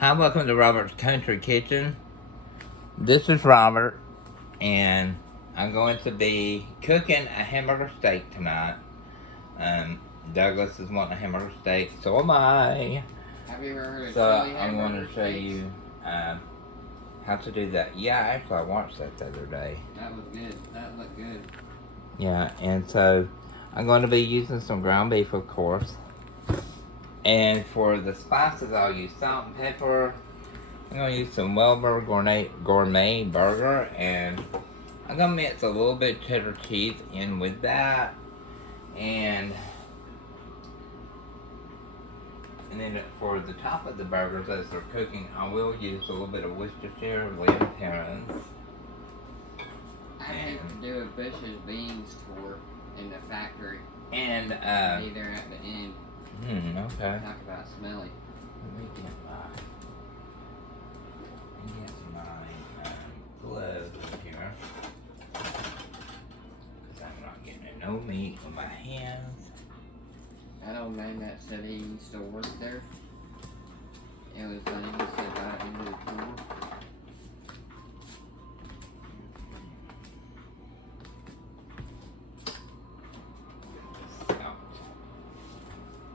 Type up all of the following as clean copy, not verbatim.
Hi, welcome to Robert's Country Kitchen. This is Robert, and I'm going to be cooking a hamburger steak tonight. Douglas is wanting a hamburger steak, so am I. Have you ever heard of So chili I'm going hamburger to show steaks? you how to do that. Yeah, actually, I watched that the other day. That was good. That looked good. Yeah, and so I'm going to be using some ground beef, of course. And for the spices, I'll use salt and pepper. I'm going to use some Weber gourmet burger, and I'm going to mix a little bit of cheddar cheese in with that. And then for the top of the burgers as they're cooking, I will use a little bit of Worcestershire parents. I need to do a Bush's Beans tour in the factory. And be there at the end. Okay. Talk about smelly. Let me get my gloves here, because I'm not getting no meat with my hands. That old man that said he used to work there. It was funny. He said about it in the tour.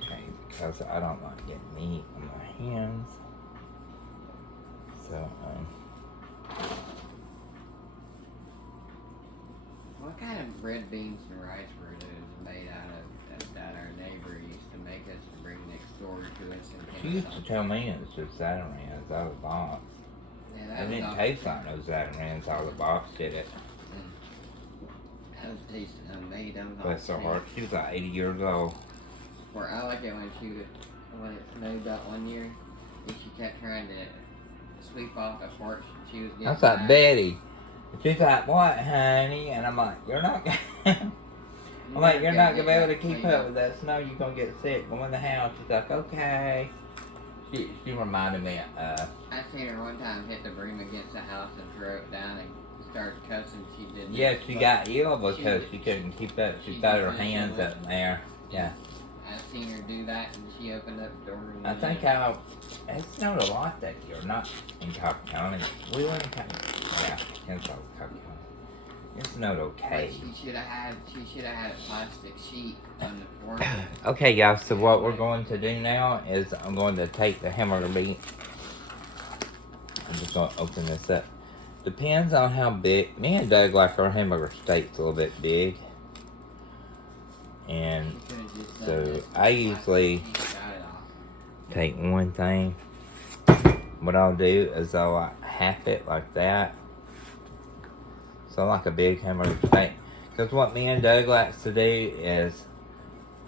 Okay, because I don't like getting meat on my hands. So, What kind of red beans and rice were those made out of that our neighbor used to make us to bring next door to us? She used to tell me it was just Zatarans out of the box. Yeah, It didn't taste like no Zatarans out of the box, did it? That was decent homemade. Bless her heart. She was like 80 years old. Where I like it when it snowed that one year, and she kept trying to sweep off the porch. She was getting. That's like Betty. She's like, what, honey? And I'm like, you're not gonna... I'm like, you're not gonna be able to keep up with that snow. You're gonna get sick. Go in the house. She's like, okay. She reminded me. I seen her one time hit the broom against the house and throw it down and started cussing. She did. Yeah, she got ill because she couldn't keep up. She got her hands up there. Yeah. I seen her do that, and she opened up the door. I think it snowed a lot that year. Not in Cobb County. We were in Cobb. Yeah, in Cobb County. It snowed okay. She should have had a plastic sheet on the porch. Okay, y'all. So what we're going to do now is I'm going to take the hamburger meat. I'm just going to open this up. Depends on how big. Me and Doug like our hamburger steaks a little bit big. And so I usually take one thing. What I'll do is I'll like half it like that. So like a big hamburger steak. Because what me and Doug likes to do is,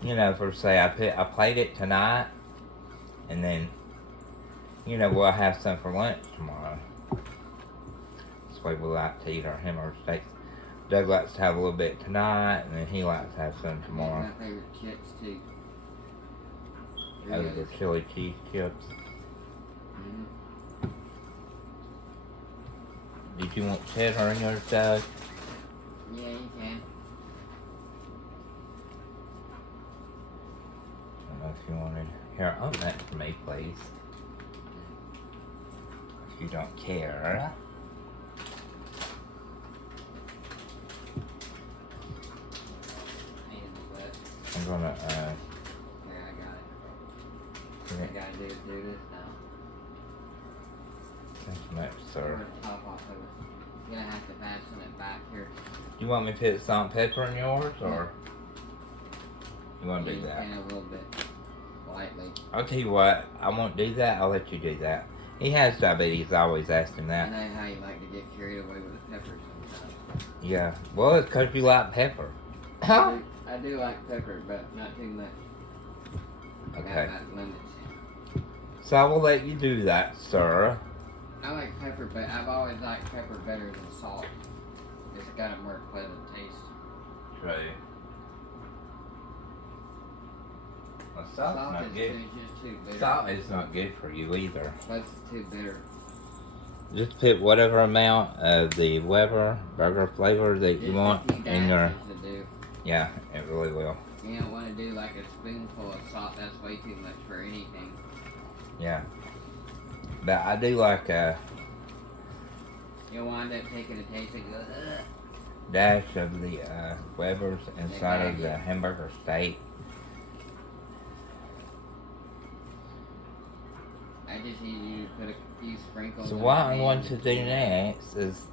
you know, for say I plate it tonight, and then, you know, we'll have some for lunch tomorrow. That's the way we like to eat our hamburger steaks. Doug likes to have a little bit tonight, and then he likes to have some tomorrow. My favorite chips too. Those are chili cheese chips. Did you want cheddar in yours, Doug? Yeah, you can. I don't know if you wanted. Here, open that for me, please. If you don't care. I'm gonna, Here, I got it. What I gotta do is do this now. Thank you much, sir. Top off of it. You're gonna have to fasten it back here. Do you want me to put salt and pepper in yours, or you want to do that? A little bit lightly. I'll tell you what, I won't do that. I'll let you do that. He has diabetes. I always ask him that. I know how you like to get carried away with the peppers sometimes. Yeah. Well, it's because you like pepper. I do like pepper, but not too much. Okay. I got limits. So I will let you do that, sir. I like pepper, but I've always liked pepper better than salt. It's got a more pleasant taste. True. Well, salt's not is good. just too bitter. Salt is not good for you either. Plus it's too bitter. Just put whatever amount of the Weber burger flavor that you want in your... Yeah, it really will. You don't want to do like a spoonful of salt. That's way too much for anything. Yeah. But I do like You'll wind up taking a taste and go, ugh. dash of the Weber's inside of the hamburger steak. I just need you to put a few sprinkles. So what I'm going to do next is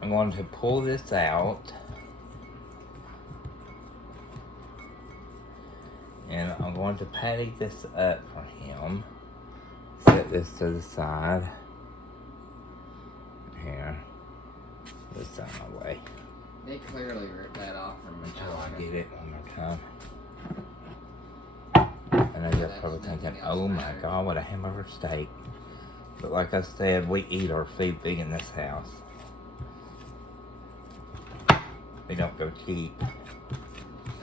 I'm going to pull this out. And I'm going to patty this up for him. Set this to the side. Here. This out of my way. They clearly ripped that off from Until I Metallica. get it one more time. And they're probably thinking, oh my god, what a hamburger steak. But like I said, we eat our food big in this house. We don't go cheap.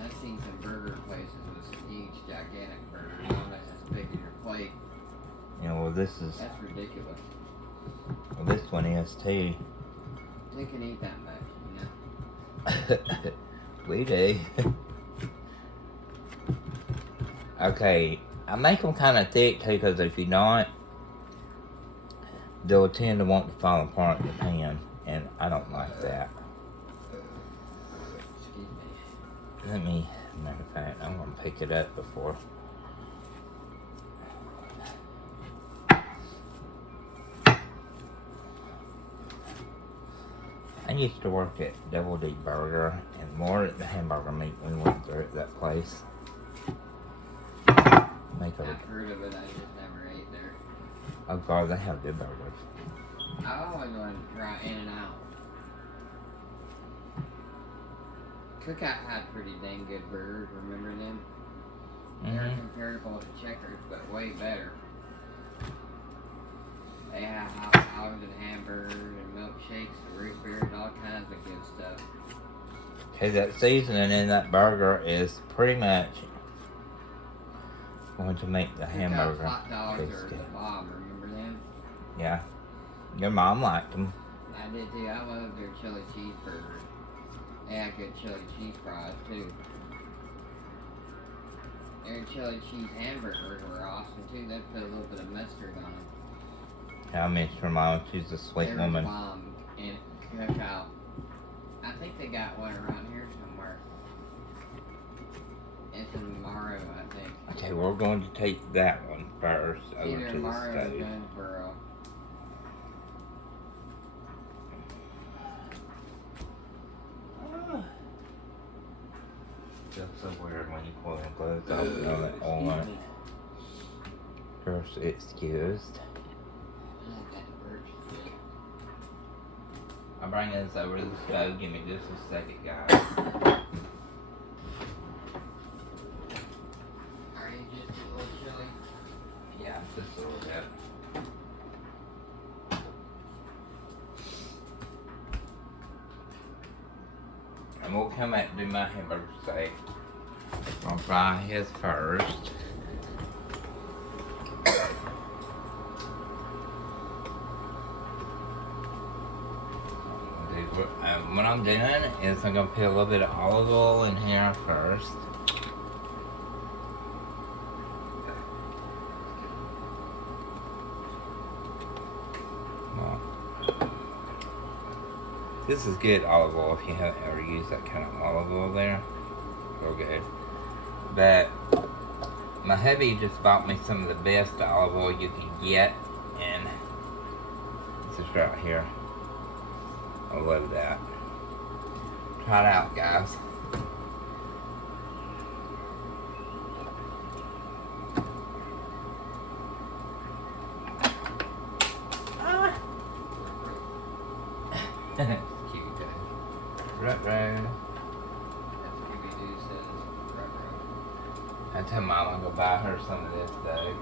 I've seen some burger places with some huge, gigantic burgers on it as big as your plate. You know, well this is, That's ridiculous. well this one is too. They can eat that much, you know? We do. Okay, I make them kind of thick too, because if you're not, they'll tend to want to fall apart in the pan, and I don't like that. Excuse me. Let me, matter of fact, I'm gonna pick it up before. I used to work at Double D Burger and more at the hamburger meat we went through at that place. Make a, I've heard of it, I just never ate there. oh god, they have good burgers. I always wanted to try In-N-Out. Cookout had pretty dang good burgers, remember them? They're comparable to Checkers, but way better. They have hot dogs and hamburgers and milkshakes and root beer and all kinds of good stuff. Okay, that seasoning in that burger is pretty much going to make the hamburger Hot dogs are tasty. the bomb, remember them? Yeah. Your mom liked them. I did too, I love their chili cheeseburgers. They have good chili cheese fries too. Their chili cheese hamburgers were awesome too, they put a little bit of mustard on them. I miss your mom, she's a sweet They're woman. bomb and Cookout. I think they got one around here somewhere. It's in Morrow, I think. Okay, we're going to take that one first over Either to the Morrow or stove. Jonesboro. Feels so weird when you pull the gloves off and all that oil on it. First, excused. I'm bringing this over to the stove. Give me just a second, guys. Are you just a little chilly? Yeah, just a little bit. And we'll come back and do my hamburger steak. I'll fry his first. What I'm doing is I'm gonna put a little bit of olive oil in here first. This is good olive oil if you haven't ever used that kind of olive oil there. Real good. But my hubby just bought me some of the best olive oil you can get, and this is right here. I love that. Try it out, guys. Cute guy. Right. That's Scooby-Doo says. Ruh-roh. I tell Mom I'll go buy her some of this though.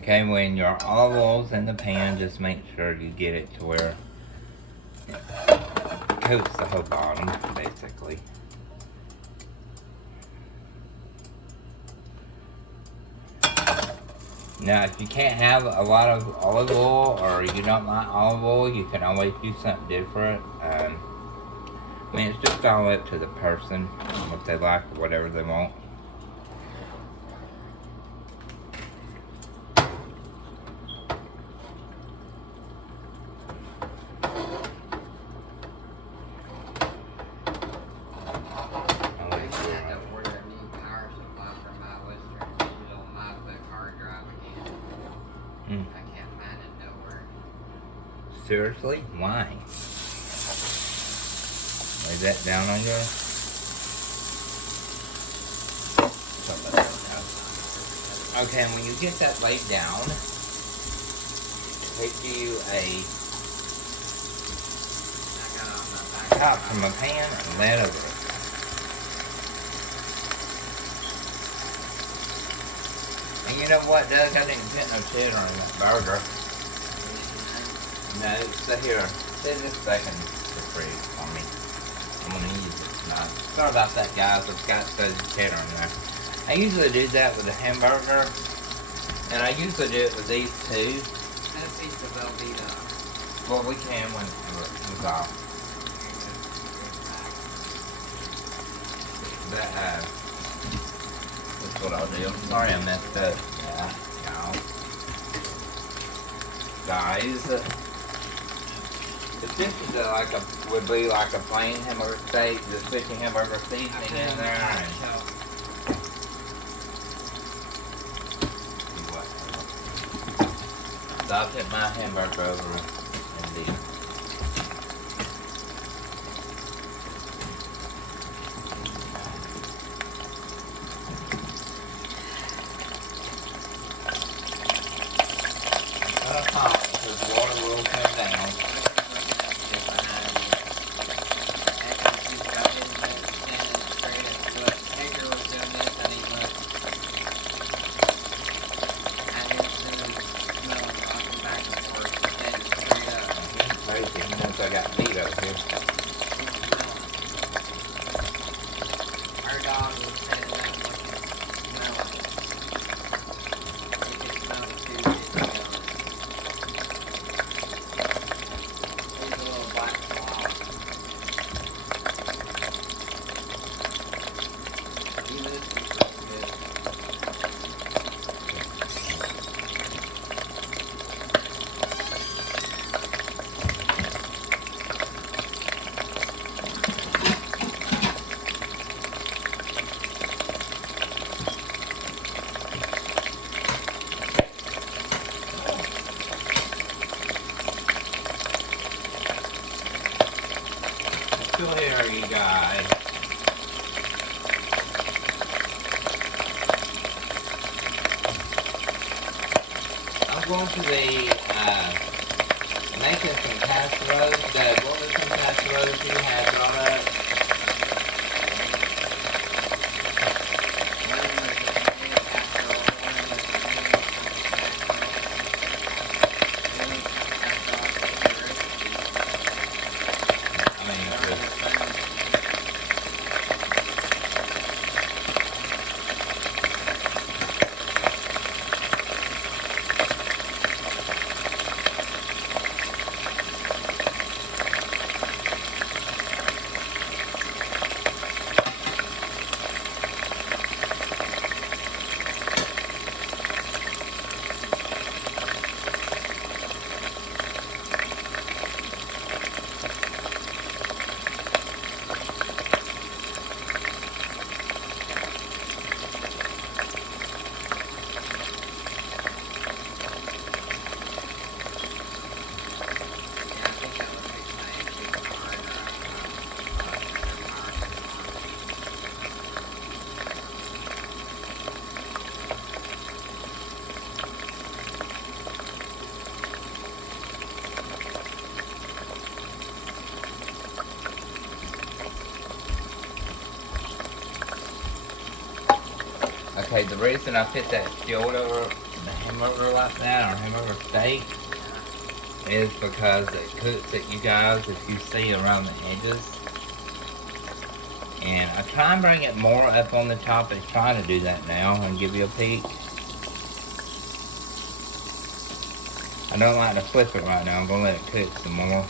Okay, when your olive oil's in the pan, just make sure you get it to where it coats the whole bottom, basically. Now, if you can't have a lot of olive oil, or you don't like olive oil, you can always use something different. I mean, it's just all up to the person, what they like or whatever they want. Seriously? Why? Lay that down on you. Okay, and when you get that laid down, take you a top from a pan and lay it over it. And you know what, Doug? I didn't put no cheddar on that burger. No, sit here. Sit this back in the fridge for me. I'm gonna use it tonight. Sorry about that, guys. I've got the cheddar in there. I usually do that with a hamburger, and I usually do it with these two. That pizza will be done. Well, we can when it comes off. That's what I'll do. I'm sorry I messed up. Yeah, guys. If this is would be like a plain hamburger steak, just put your hamburger seasoning in there and so I'll put my hamburger over and then because water will come down. Once I got meat over here. Our dog was saying that we can smell it. We can smell the food that's going. There's a little black claw. Even this is pretty good. Still here, you guys. I'm going to be making some casseroles. What are some casseroles you had brought up? Okay, the reason I put that shield over the hamburger like that, or hamburger steak, is because it cooks it, you guys, if you see around the edges. And I try and bring it more up on the top. It's trying to do that now and give you a peek. I don't like to flip it right now. I'm going to let it cook some more.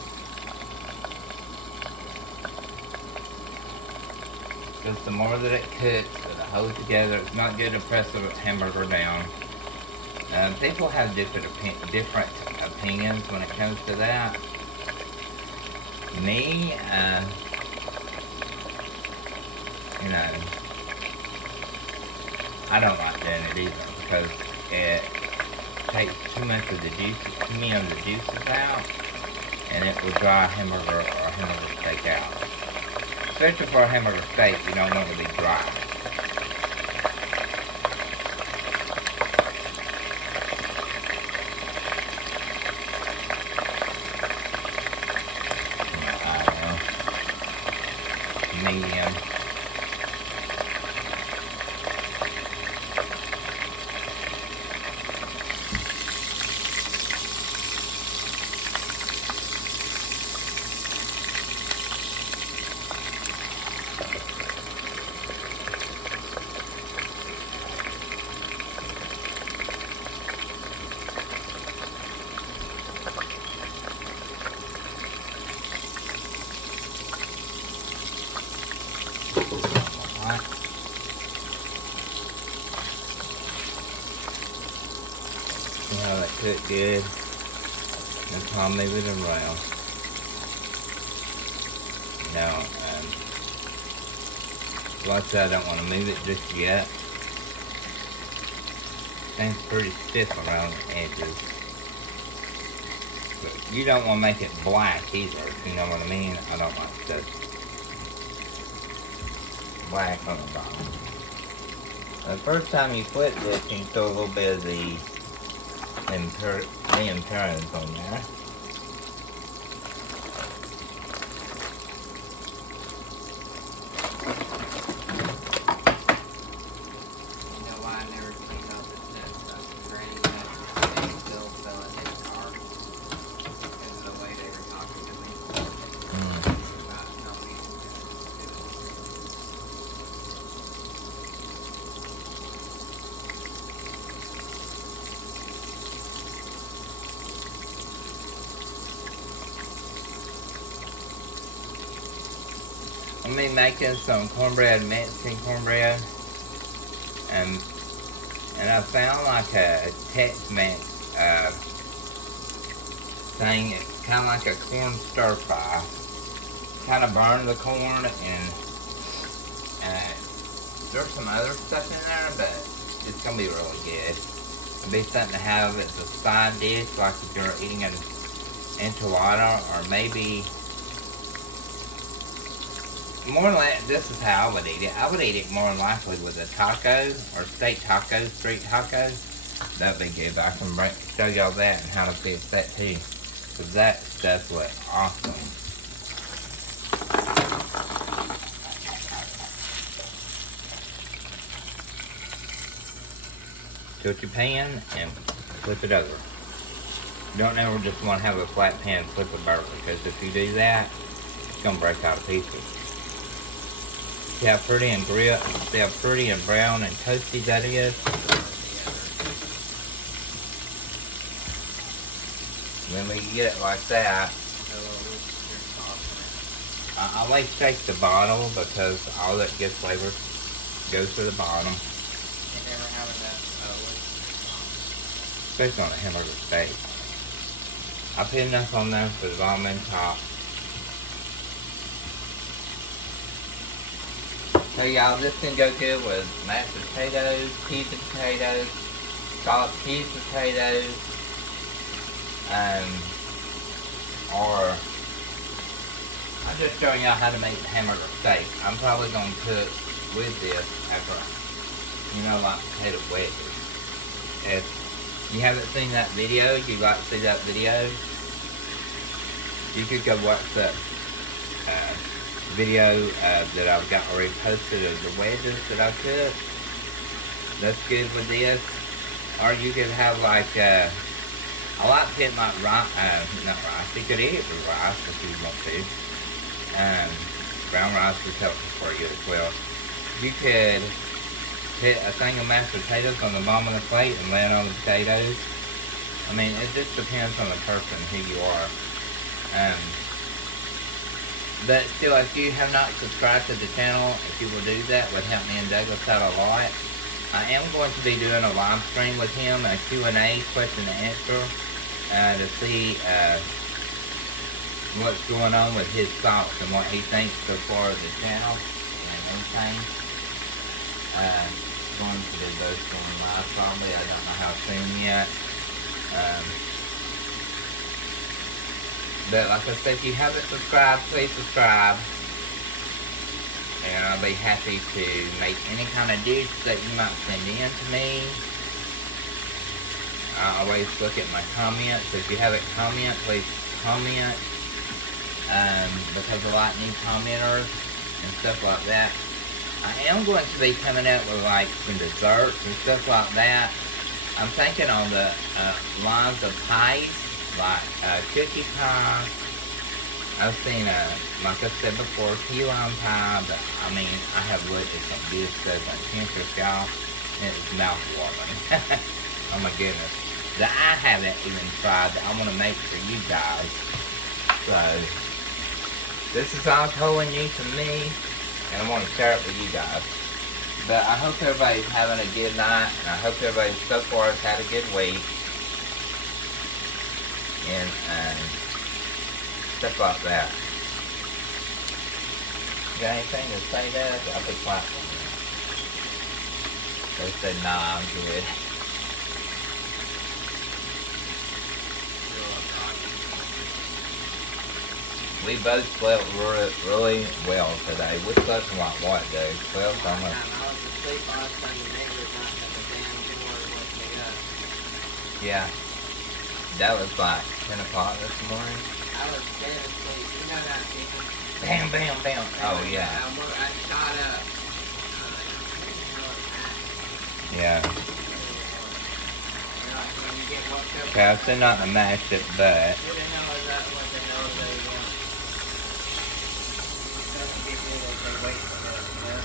Just the more that it cooks, it holds together. It's not good to press the hamburger down. People have different opinions when it comes to that. Me, you know, I don't like doing it either because it takes too much of the juices out, and it will dry a hamburger or a hamburger steak out. Especially for a hamburger steak, you don't want it to be dry. Medium. See how that cooked good? That's how I move it around. Now, like I said, I don't want to move it just yet. Things pretty stiff around the edges. But you don't want to make it black either, if you know what I mean. I don't like the black on the bottom. The first time you flip this, you can throw a little bit of the imperens on there. You know why I never cleaned up the steps? I was granny that they still fell in his car because of the way they were talking to me. About how we do it. I'm be making some cornbread, Mexican cornbread, and I found like a Tex-Mex thing. It's kind of like a corn stir fry. Kind of burn the corn, and there's some other stuff in there, but it's gonna be really good. It'll be something to have as a side dish, like if you're eating an enchilada, or maybe. More than likely, this is how I would eat it. I would eat it more than likely with a taco or steak tacos, street tacos. That'd be good. I can show y'all that and how to fix that too. Because that stuff was awesome. Tilt your pan and flip it over. You don't ever just want to have a flat pan and flip a burger, because if you do that, it's going to break out of pieces. See how pretty and see how pretty and brown and toasty that is? When we get it like that, I always shake the bottom because all that gets flavor goes to the bottom. Especially on a hamburger steak. I put enough on there for the bottom and top. So y'all, this can go good with mashed potatoes, pizza potatoes, scalloped cheese potatoes, or I'm just showing y'all how to make the hamburger steak. I'm probably going to cook with this after, like potato wedges. If you haven't seen that video, you'd like to see that video, you could go watch the video that I've got already posted of the wedges that I cooked. That's good with this. Or you could have like, I like to put my not rice, you could eat it with rice if you want to. Brown rice is healthy for you as well. You could put a thing of mashed potatoes on the bottom of the plate and lay it on the potatoes. I mean, it just depends on the person, who you are. But still, if you have not subscribed to the channel, if you will do that, would help me and Douglas out a lot. I am going to be doing a live stream with him, a Q&A, question and answer, to see what's going on with his thoughts and what he thinks so far of the channel and everything. Going to do those going live probably. I don't know how soon yet. But like I said, if you haven't subscribed, please subscribe. And I'll be happy to make any kind of dish that you might send in to me. I always look at my comments. If you haven't commented, please comment. Because I like new commenters and stuff like that. I am going to be coming out with like some desserts and stuff like that. I'm thinking on the lines of pies, like cookie pie. I've seen, like I said before, key lime pie, but I mean, I have looked at some dishes on Pinterest, y'all, and it's mouth-watering. Oh my goodness. That I haven't even tried that I want to make for you guys. So, this is all totally new to me, and I want to share it with you guys. But I hope everybody's having a good night, and I hope everybody so far has had a good week. And, stuff like that. You got anything to say there? I'll be quiet for a minute. They said, nah, I'm good. We both slept really well today. We slept in like what, dude? 12 almost. I was asleep last time the neighbors knocked on the damn door and woke me up. Yeah. That was like 10 o'clock this morning. I was dead asleep. You know that feeling? Bam, bam, bam. Oh, yeah. I shot up. Yeah. When you get woke up. Okay, I still not to mash it, but... Who the hell is that? What the hell do they want? It doesn't get me that they wait for that, you know?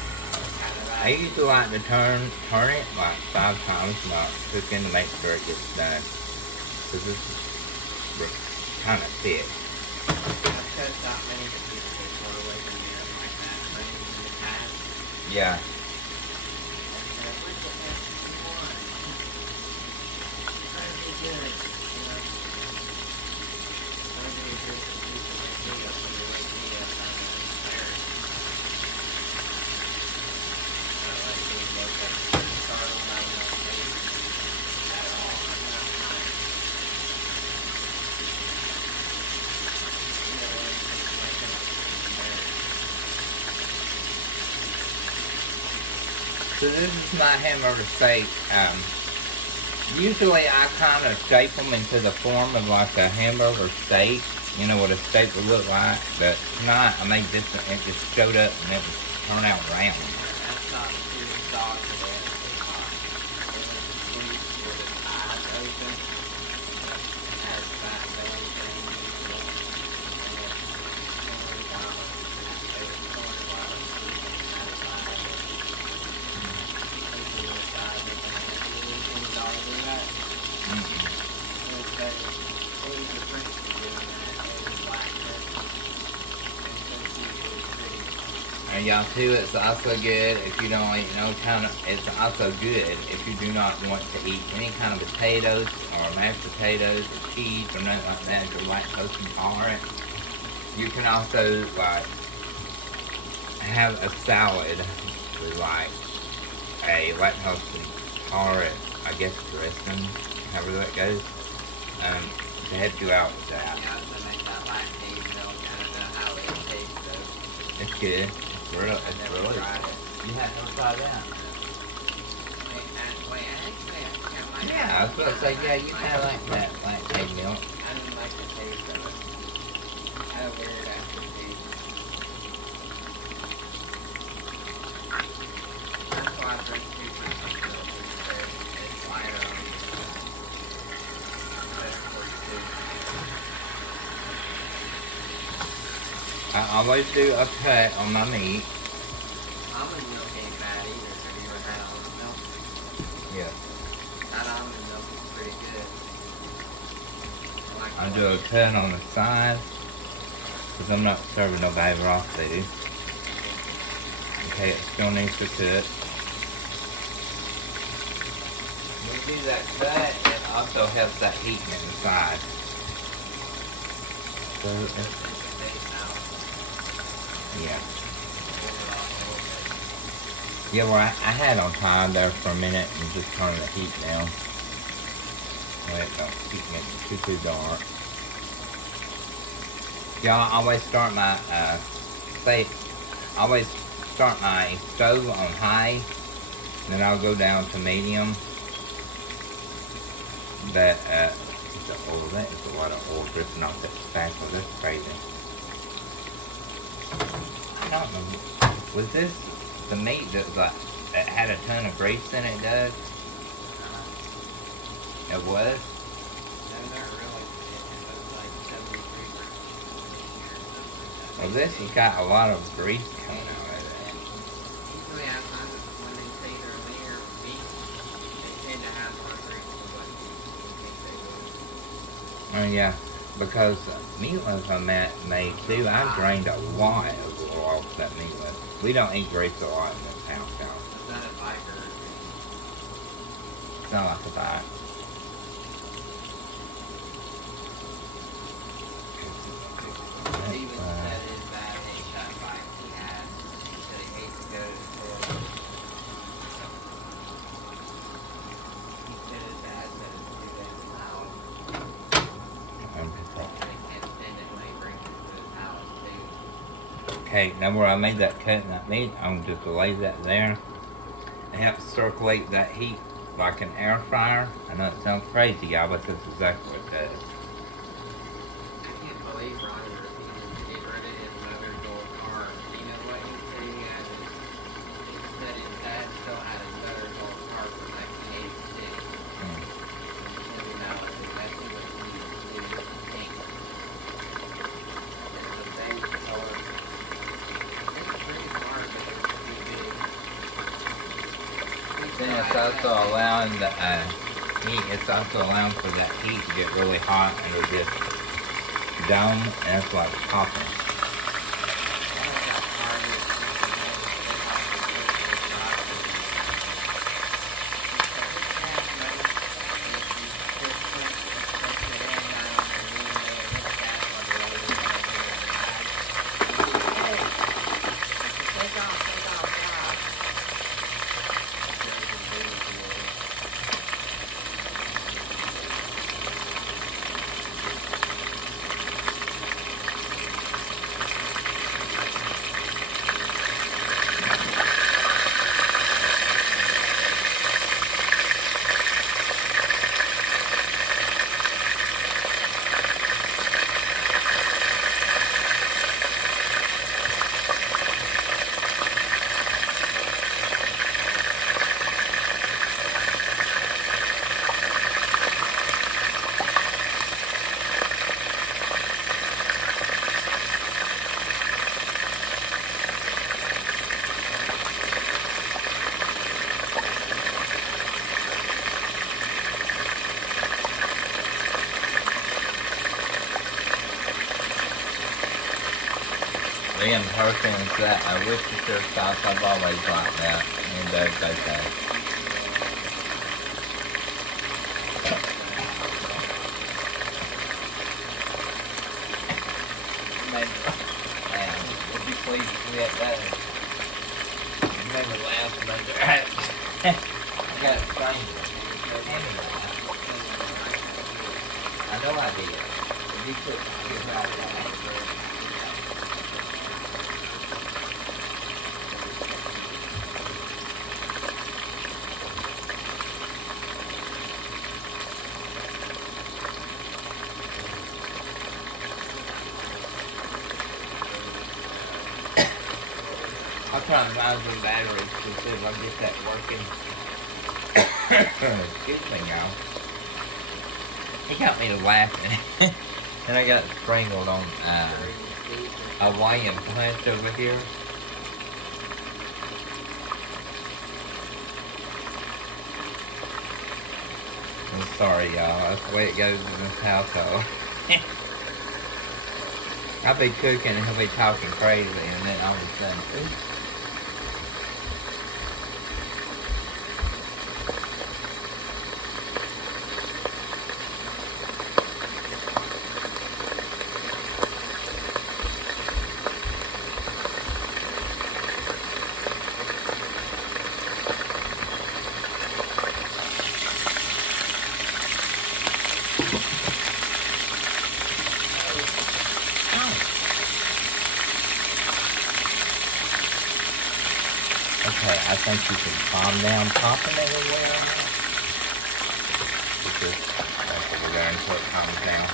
Kind of I used to like to turn it like 5 times while cooking to make sure it gets done. Because this is kind of thick. Because not many people before away from me like that, running in the past. Yeah. Where's the S1? Trying to be good, you know. Trying to be good for people that do that when they wake me up out of the fire. I like being woke up, startled out of my sleep at all. So this is my hamburger steak. Usually I kind of shape them into the form of like a hamburger steak. You know what a steak would look like. But tonight I made this one, it just showed up and it was turned out round. That's not too dark for that. It was sweet with its eyes open. It has fat belly thing. And y'all too, it's also good if you don't eat no kind of, it's also good if you do not want to eat any kind of potatoes or mashed potatoes or cheese or nothing like that, if you're lactose intolerant. You can also like have a salad with like a lactose intolerant, I guess, dressing, however that goes, to help you out with that. Yeah, I was gonna make that lactate milk. I don't know how it tastes though. It's good. It's really good. You had never tried that? Wait, actually, I kind of like Yeah, I was about to say, yeah, you kind of like that lactate milk. I didn't like the taste of it. I had a weird aftertaste. That's why I drink 2 times of milk instead. It's lighter on me. Better for you too. I always do a cut on my meat. Almond milk ain't bad either. Have you ever had almond milk? Yeah. That almond milk is pretty good. I do a cut on the side. Because I'm not serving nobody raw food. Okay, it still needs to cook. When you do that cut, it also helps that heat inside. So, yeah. Yeah, well, I had on high there for a minute and just turned the heat down. So it don't keep getting too dark. Yeah, I always start my, always start my stove on high, then I'll go down to medium. That, that is a lot of oil dripping off that spackle. That's crazy. I don't know. Was this the meat that was like, that had a ton of grease in it, Doug? It was? No, not really. It was like 73%. Well, this has got a lot of grease coming out of it. Usually I find that when they say they're leaner meat, they tend to have more grease than what you think they would. Oh, yeah. Because meatloaf I made too, I drained a lot of oil off that meatloaf. We don't eat grease a lot in this house, y'all. It's not a biker. It's not like a bite. Steven said his bad headshot bite he had. He said he hates to go to the store. He said his dad said it's too damn loud. And he can't stand it when he brings it to his house too. Okay, now where I made that cut in that meat, I'm just gonna lay that there. It helps circulate that heat like an air fryer. I know it sounds crazy, y'all, but that's exactly what it does. I can't believe Roger refused to get rid of his mother's old car. You know what he said he had? He said his dad still had his mother's old car from 1986. Mm. And that was exactly what he needed to do. Pink. It's the same color. It's pretty smart, but it's pretty big. Then it's also allowing the heat. It's also allowing for that heat to get really hot under this dome, and that's why it's popping. Them hurricanes that Worcestershire sauce, I've always liked that. And they're okay. Would you please get that? You made me laugh about that. I got it framed. I know I did. If you could get right there. I'll try and find some batteries to see if I can get that working. Excuse me, y'all. He got me to laughing. And I got strangled on a Hawaiian plant over here. I'm sorry, y'all. That's the way it goes in this household. I'll be cooking and he'll be talking crazy, and then all of a sudden, oops. Okay, I think you can calm down popping everywhere. Because that's what we're going until it calms down.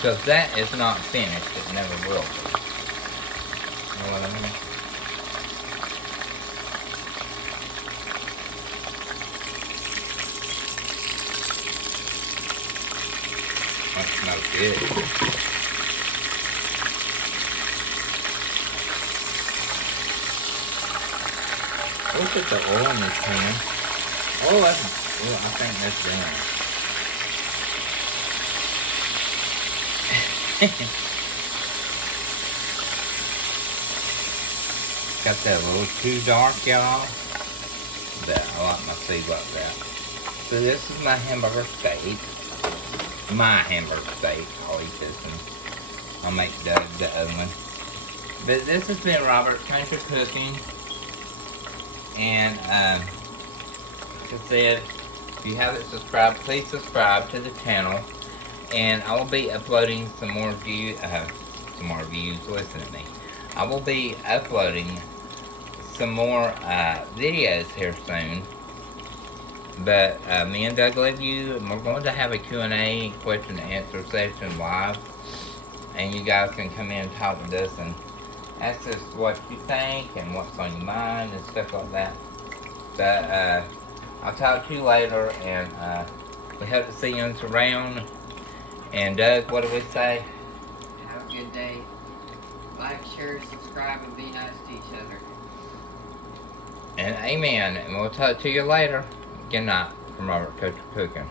So if that is not finished, it never will be. You know what I mean? That smells good. Look at the oil in this pan. Oh, I think that's done. Got that a little too dark, y'all. But I like my food like that. So this is my hamburger steak. My hamburger steak. I'll eat this one. I'll make the other one. But this has been Robert's Country Cooking. And like I said, if you haven't subscribed, please subscribe to the channel. And I will be uploading some more views. Listen to me. I will be uploading some more videos here soon. But me and Doug love you, and we're going to have a Q&A, question and answer session live. And you guys can come in and talk with us and ask us what you think and what's on your mind and stuff like that. But I'll talk to you later, and we hope to see you around. And Doug, what do we say? Have a good day. Like, share, subscribe, and be nice to each other. And amen. And we'll talk to you later. Good night from Robert Country Cooking.